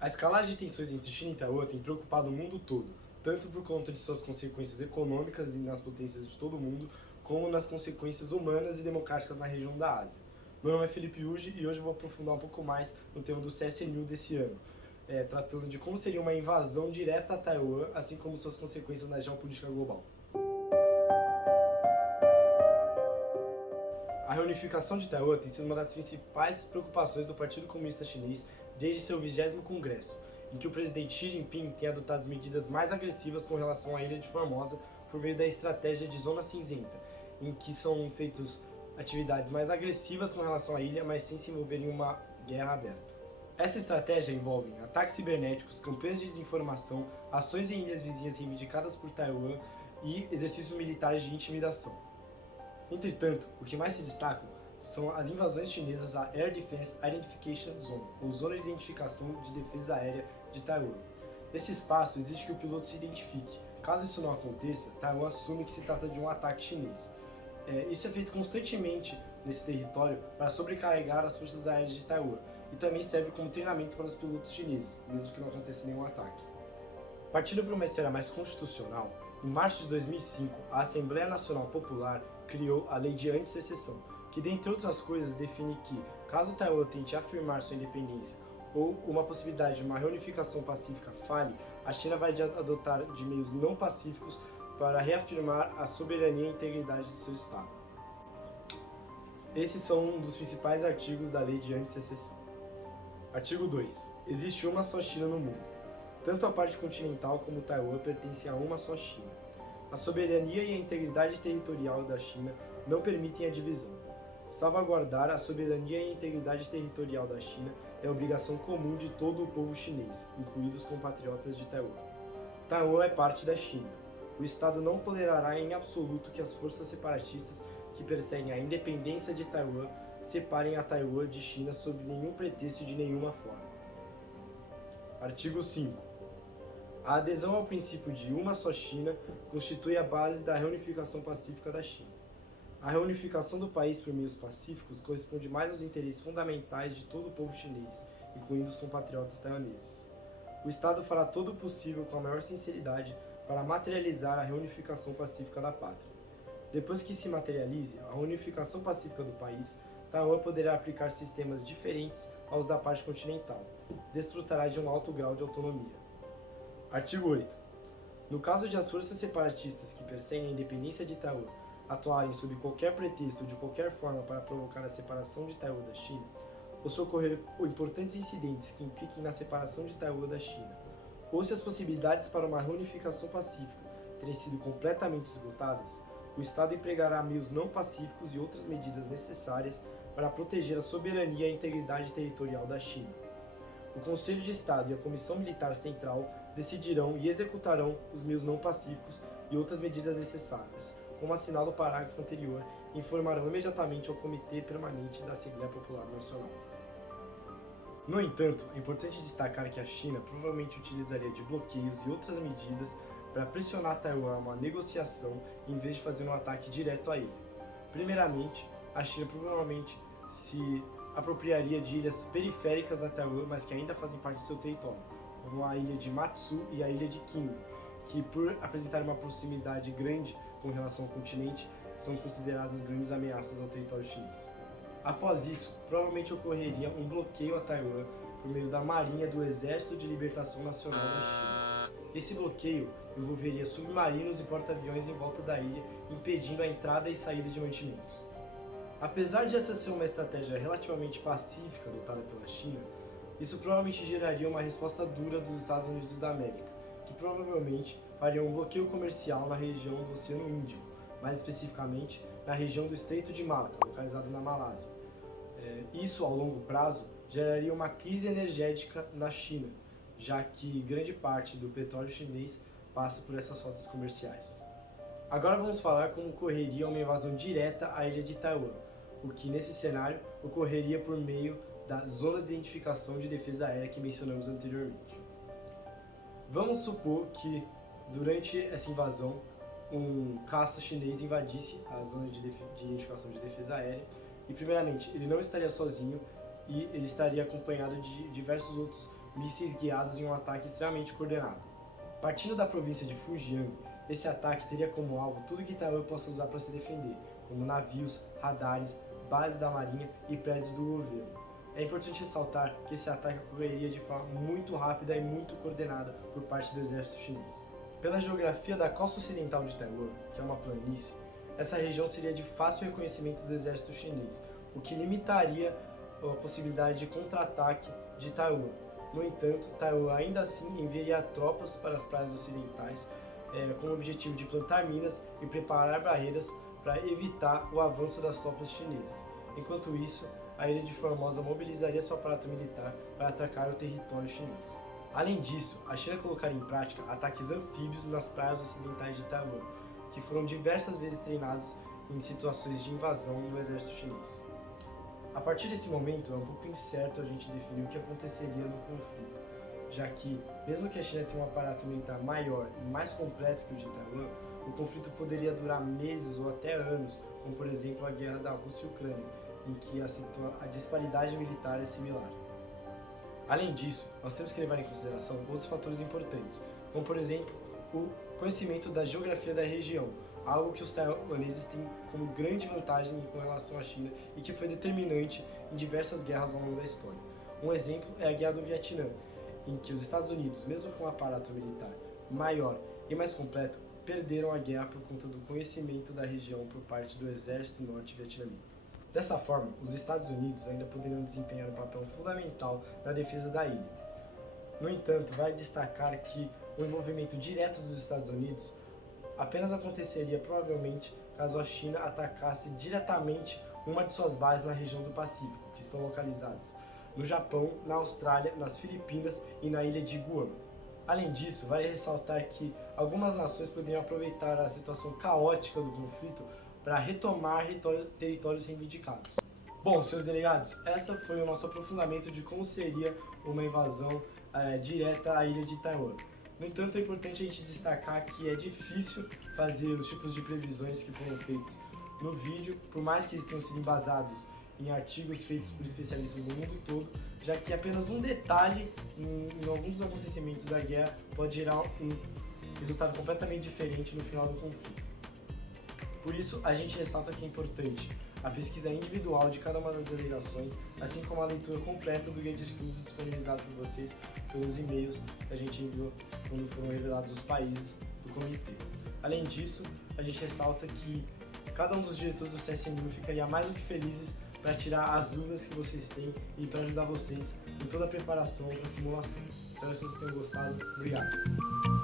A escalada de tensões entre China e Taiwan tem preocupado o mundo todo, tanto por conta de suas consequências econômicas e nas potências de todo o mundo, como nas consequências humanas e democráticas na região da Ásia. Meu nome é Felipe Uji e hoje eu vou aprofundar um pouco mais no tema do CSNU desse ano, tratando de como seria uma invasão direta a Taiwan, assim como suas consequências na geopolítica global. A reunificação de Taiwan tem sido uma das principais preocupações do Partido Comunista Chinês desde seu 20º Congresso, em que o presidente Xi Jinping tem adotado medidas mais agressivas com relação à Ilha de Formosa por meio da estratégia de Zona Cinzenta, em que são feitas atividades mais agressivas com relação à ilha, mas sem se envolver em uma guerra aberta. Essa estratégia envolve ataques cibernéticos, campanhas de desinformação, ações em ilhas vizinhas reivindicadas por Taiwan e exercícios militares de intimidação. Entretanto, o que mais se destaca são as invasões chinesas à Air Defense Identification Zone, ou Zona de Identificação de Defesa Aérea de Taiwan. Nesse espaço exige que o piloto se identifique. Caso isso não aconteça, Taiwan assume que se trata de um ataque chinês. Isso é feito constantemente nesse território para sobrecarregar as forças aéreas de Taiwan e também serve como treinamento para os pilotos chineses, mesmo que não aconteça nenhum ataque. Partindo para uma esfera mais constitucional, em março de 2005, a Assembleia Nacional Popular criou a Lei de Antissecessão, que, dentre outras coisas, define que, caso Taiwan tente afirmar sua independência ou uma possibilidade de uma reunificação pacífica falhe, a China vai adotar de meios não pacíficos para reafirmar a soberania e integridade de seu Estado. Esses são um dos principais artigos da Lei de Antissecessão. Artigo 2. Existe uma só China no mundo. Tanto a parte continental como Taiwan pertencem a uma só China. A soberania e a integridade territorial da China não permitem a divisão. Salvaguardar a soberania e a integridade territorial da China é obrigação comum de todo o povo chinês, incluídos os compatriotas de Taiwan. Taiwan é parte da China. O Estado não tolerará em absoluto que as forças separatistas que perseguem a independência de Taiwan separem a Taiwan de China sob nenhum pretexto e de nenhuma forma. Artigo 5. A adesão ao princípio de uma só China constitui a base da reunificação pacífica da China. A reunificação do país por meios pacíficos corresponde mais aos interesses fundamentais de todo o povo chinês, incluindo os compatriotas taiwaneses. O Estado fará todo o possível com a maior sinceridade para materializar a reunificação pacífica da pátria. Depois que se materialize a reunificação pacífica do país, Taiwan poderá aplicar sistemas diferentes aos da parte continental, desfrutará de um alto grau de autonomia. Artigo 8. No caso de as forças separatistas que perseguem a independência de Taiwan atuarem sob qualquer pretexto ou de qualquer forma para provocar a separação de Taiwan da China, ou se ocorrer importantes incidentes que impliquem na separação de Taiwan da China, ou se as possibilidades para uma reunificação pacífica terem sido completamente esgotadas, o Estado empregará meios não pacíficos e outras medidas necessárias para proteger a soberania e a integridade territorial da China. O Conselho de Estado e a Comissão Militar Central decidirão e executarão os meios não pacíficos e outras medidas necessárias, como assinala o parágrafo anterior, e informarão imediatamente ao Comitê Permanente da Assembleia Popular Nacional. No entanto, é importante destacar que a China provavelmente utilizaria de bloqueios e outras medidas para pressionar Taiwan a uma negociação em vez de fazer um ataque direto a ele. Primeiramente, a China provavelmente se apropriaria de ilhas periféricas a Taiwan, mas que ainda fazem parte de seu território, como a ilha de Matsu e a ilha de Qing, que por apresentarem uma proximidade grande com relação ao continente, são consideradas grandes ameaças ao território chinês. Após isso, provavelmente ocorreria um bloqueio a Taiwan por meio da Marinha do Exército de Libertação Nacional da China. Esse bloqueio envolveria submarinos e porta-aviões em volta da ilha, impedindo a entrada e saída de mantimentos. Apesar de essa ser uma estratégia relativamente pacífica adotada pela China, isso provavelmente geraria uma resposta dura dos Estados Unidos da América, que provavelmente faria um bloqueio comercial na região do Oceano Índico, mais especificamente na região do Estreito de Malacca, localizado na Malásia. Isso, ao longo prazo, geraria uma crise energética na China, já que grande parte do petróleo chinês passa por essas rotas comerciais. Agora vamos falar como ocorreria uma invasão direta à ilha de Taiwan, o que nesse cenário ocorreria por meio da Zona de Identificação de Defesa Aérea que mencionamos anteriormente. Vamos supor que durante essa invasão um caça chinês invadisse a Zona de Identificação de Defesa Aérea e primeiramente ele não estaria sozinho e ele estaria acompanhado de diversos outros mísseis guiados em um ataque extremamente coordenado. Partindo da província de Fujian, esse ataque teria como alvo tudo que Taiwan possa usar para se defender, como navios, radares, bases da marinha e prédios do governo. É importante ressaltar que esse ataque ocorreria de forma muito rápida e muito coordenada por parte do exército chinês. Pela geografia da costa ocidental de Taiwan, que é uma planície, essa região seria de fácil reconhecimento do exército chinês, o que limitaria a possibilidade de contra-ataque de Taiwan. No entanto, Taiwan ainda assim enviaria tropas para as praias ocidentais com o objetivo de plantar minas e preparar barreiras para evitar o avanço das tropas chinesas. Enquanto isso, a ilha de Formosa mobilizaria seu aparato militar para atacar o território chinês. Além disso, a China colocaria em prática ataques anfíbios nas praias ocidentais de Taiwan, que foram diversas vezes treinados em situações de invasão no exército chinês. A partir desse momento, é um pouco incerto a gente definir o que aconteceria no conflito, já que, mesmo que a China tenha um aparato militar maior e mais completo que o de Taiwan, o conflito poderia durar meses ou até anos, como por exemplo a guerra da Rússia e Ucrânia, em que a disparidade militar é similar. Além disso, nós temos que levar em consideração outros fatores importantes, como por exemplo o conhecimento da geografia da região, algo que os taiwaneses têm como grande vantagem com relação à China e que foi determinante em diversas guerras ao longo da história. Um exemplo é a Guerra do Vietnã, em que os Estados Unidos, mesmo com um aparato militar maior e mais completo, perderam a guerra por conta do conhecimento da região por parte do exército norte-vietnamita. Dessa forma, os Estados Unidos ainda poderiam desempenhar um papel fundamental na defesa da ilha. No entanto, vale destacar que o envolvimento direto dos Estados Unidos apenas aconteceria provavelmente caso a China atacasse diretamente uma de suas bases na região do Pacífico, que estão localizadas no Japão, na Austrália, nas Filipinas e na ilha de Guam. Além disso, vale ressaltar que algumas nações poderiam aproveitar a situação caótica do conflito para retomar territórios reivindicados. Bom, senhores delegados, essa foi o nosso aprofundamento de como seria uma invasão direta à ilha de Taiwan. No entanto, é importante a gente destacar que é difícil fazer os tipos de previsões que foram feitos no vídeo, por mais que eles tenham sido embasados em artigos feitos por especialistas do mundo todo, já que apenas um detalhe em alguns dos acontecimentos da guerra pode gerar um resultado completamente diferente no final do conflito. Por isso, a gente ressalta que é importante a pesquisa individual de cada uma das delegações, assim como a leitura completa do guia de estudo disponibilizado por vocês pelos e-mails que a gente enviou quando foram revelados os países do comitê. Além disso, a gente ressalta que cada um dos diretores do CSMU ficaria mais do que felizes para tirar as dúvidas que vocês têm e para ajudar vocês em toda a preparação para a simulação. Espero que vocês tenham gostado. Obrigado!